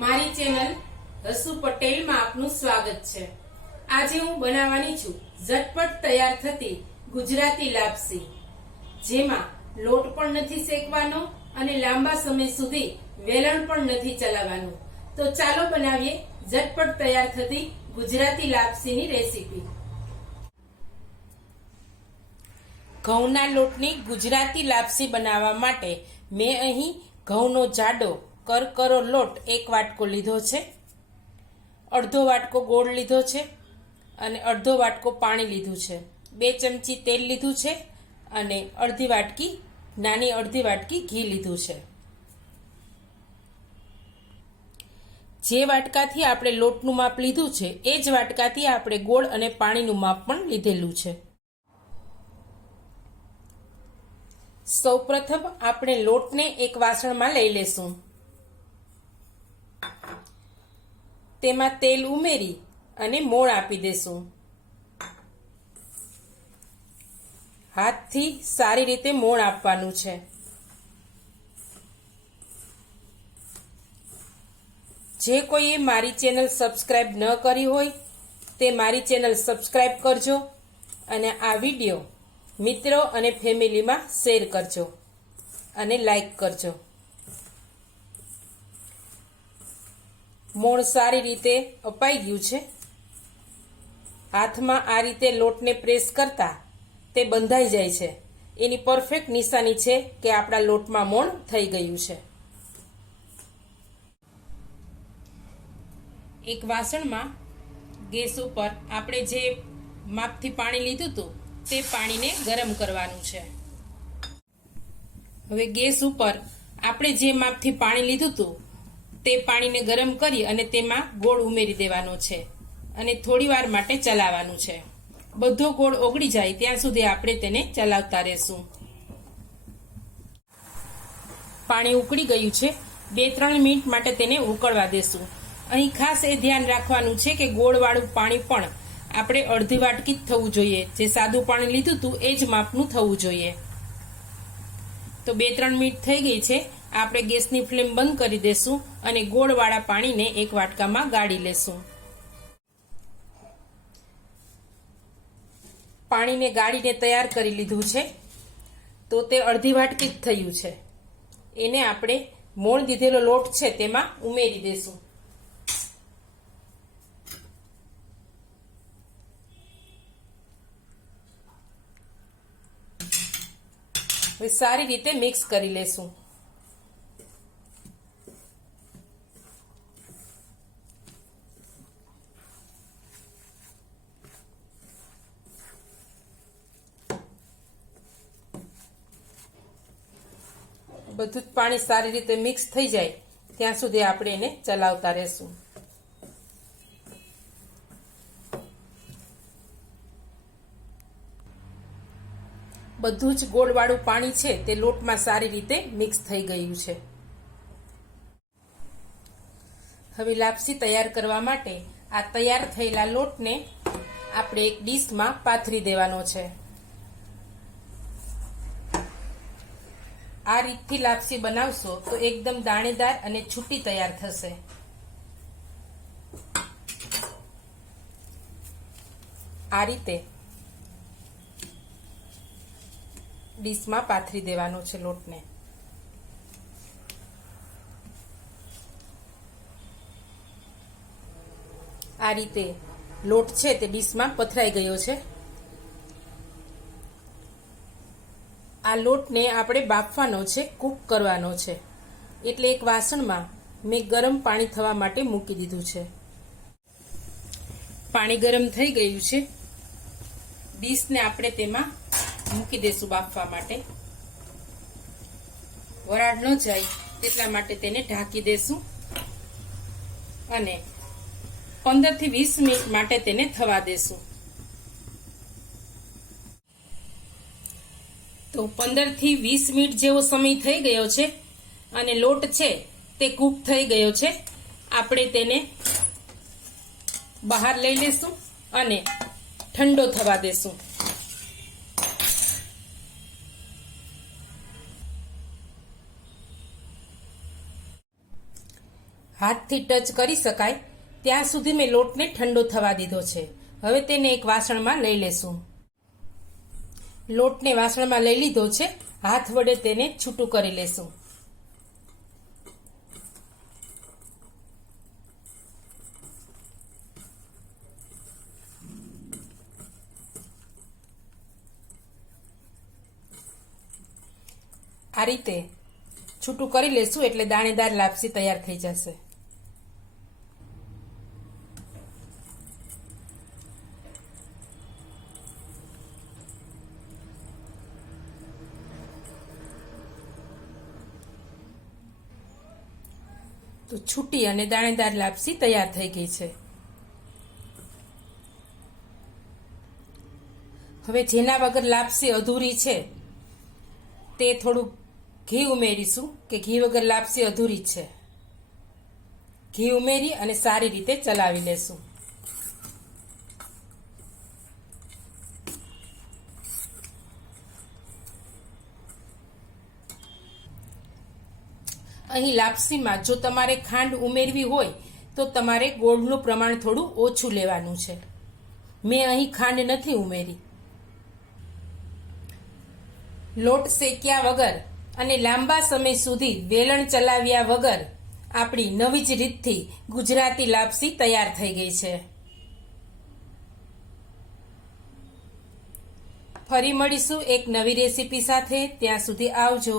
મારી ચેનલ હસુ પટેલમાં આપનું સ્વાગત છે. આજે હું બનાવવાની છું ઝટપટ તૈયાર થતી ગુજરાતી લાપસી, જેમાં લોટ પણ નથી શેકવાનો અને લાંબા સમય સુધી વેલણ પણ નથી ચલાવવાનું. તો ચાલો બનાવીએ ઝટપટ તૈયાર થતી ગુજરાતી લાપસીની રેસીપી. ઘઉંના લોટની ગુજરાતી લાપસી બનાવવા માટે મેં અહીં ઘઉંનો જાડો કરકરો લોટ એક વાટકો લીધો છે, અડધો વાટકો ગોળ લીધો છે અને અડધો વાટકો પાણી લીધું છે. બે ચમચી તેલ લીધું છે અને અડધી વાટકી, નાની અડધી વાટકી ઘી લીધું છે. જે વાટકાથી આપણે લોટનું માપ લીધું છે, એ જ વાટકાથી આપણે ગોળ અને પાણીનું માપ પણ લીધેલું છે. સૌપ્રથમ આપણે લોટને એક વાસણમાં લઈ લેશું. તેમાં તેલ ઉમેરી અને મોણ આપી દેશું. હાથથી સારી રીતે મોણ આપવાનું છે. જે કોઈએ મારી ચેનલ સબસ્ક્રાઇબ ન કરી હોય તે મારી ચેનલ સબસ્ક્રાઇબ કરજો અને આ વીડિયો મિત્રો અને ફેમિલીમાં શેર કરજો અને લાઈક કરજો. મોણ સારી રીતે અપાઈ ગયું છે. હાથમાં આ રીતે લોટને પ્રેસ કરતા તે બંધાઈ જાય છે. એની પરફેક્ટ નિશાની છે કે આપણા લોટમાં મોણ થઈ ગયું છે. એક વાસણમાં ગેસ ઉપર આપણે જે માપથી પાણી લીધું હતું તે પાણીને ગરમ કરવાનું છે. હવે ગેસ ઉપર આપણે જે માપથી પાણી લીધું હતું તે પાણીને ગરમ કરી અને તેમાં ગોળ ઉમેરી દેવાનો છે અને થોડી વાર માટે ચલાવવાનું છે. બધો ગોળ ઓગળી જાય ત્યાં સુધી આપણે તેને ચલાવતા રહેશું. પાણી ઉકળી ગયું છે. બે ત્રણ મિનિટ માટે તેને ઉકળવા દેશું. અહીં ખાસ એ ધ્યાન રાખવાનું છે કે ગોળવાળું પાણી પણ આપણે અડધી વાટકી જ થવું જોઈએ. જે સાદું પાણી લીધું હતું, એ જ માપનું થવું જોઈએ. તો બે ત્રણ મિનિટ થઈ ગઈ છે. આપણે ગેસની ફ્લેમ બંધ કરી દેશું. અને ગોળવાળા પાણીને એક વાટકામાં ગાળી લેશું. પાણીને ગાળીને તૈયાર કરી લીધું છે. તો તે અડધી વાટકી જ થયું છે. એને આપણે મોણ દીધેલો લોટ છે તેમાં ઉમેરી દેશું. સારી રીતે મિક્સ કરી લેશું. બધું જ પાણી સારી રીતે મિક્સ થઈ જાય, ત્યાં સુધી આપણે એને ચલાવતા રહેશું. બધું જ ગોળવાળું પાણી છે તે લોટમાં સારી રીતે મિક્સ થઈ ગયું છે. હવે લાપસી તૈયાર કરવા માટે આ તૈયાર થયેલા લોટને આપણે એક ડીશમાં પાથરી દેવાનો છે. આ રીતથી લાપસી બનાવશો તો એકદમ દાણેદાર અને છૂટી તૈયાર થશે. આ રીતે ડીશમાં પાથરી દેવાનો છે લોટને. આ રીતે લોટ છે તે ડીશમાં પથરાઈ ગયો છે. આ લોટને આપણે બાફવાનો છે, કૂક કરવાનો છે. એટલે એક વાસણમાં મેં ગરમ પાણી થવા માટે મૂકી દીધું છે. પાણી ગરમ થઈ ગયું છે. ડીશને આપણે તેમાં મૂકી દેશું બાફવા માટે. વરાળ ન જાય તેટલા માટે તેને ઢાંકી દેશું. અને પંદરથી વીસ મિનિટ માટે તેને થવા દેશું. તો પંદરથી વીસ મિનિટ જેવો સમય થઈ ગયો છે અને લોટ છે તે કૂક થઈ ગયો છે. આપણે તેને બહાર લઈ લેશું અને ઠંડો થવા દેશું. હાથથી ટચ કરી શકાય. ત્યાં સુધી મેં લોટને ઠંડો થવા દીધો છે. હવે તેને એક વાસણમાં લઈ લેશું લોટને વાસણમાં લઈ લીધો છે. હાથ વડે તેને છૂટું કરી લેશું. આ રીતે છૂટું કરી લેશું એટલે દાણેદાર લાપસી તૈયાર થઈ જશે. તો છૂટી અને દાણેદાર લાપસી તૈયાર થઈ ગઈ છે. હવે જેના વગર લાપસી અધૂરી છે, તે થોડું ઘી ઉમેરીશું કે ઘી વગર લાપસી અધૂરી છે. ઘી ઉમેરી અને સારી રીતે ચલાવી લેશું. અહીં લાપસીમાં જો તમારે ખાંડ ઉમેરવી હોય, તો તમારે ગોળનું પ્રમાણ થોડું ઓછું લેવાનું છે. મેં અહીં ખાંડ નથી ઉમેરી. લોટ શેક્યા વગર અને લાંબા સમય સુધી વેલણ ચલાવ્યા વગર આપણી નવી જ રીતથી ગુજરાતી લાપસી તૈયાર થઈ ગઈ છે. ફરી મળીશું એક નવી રેસીપી સાથે. ત્યાં સુધી આવજો.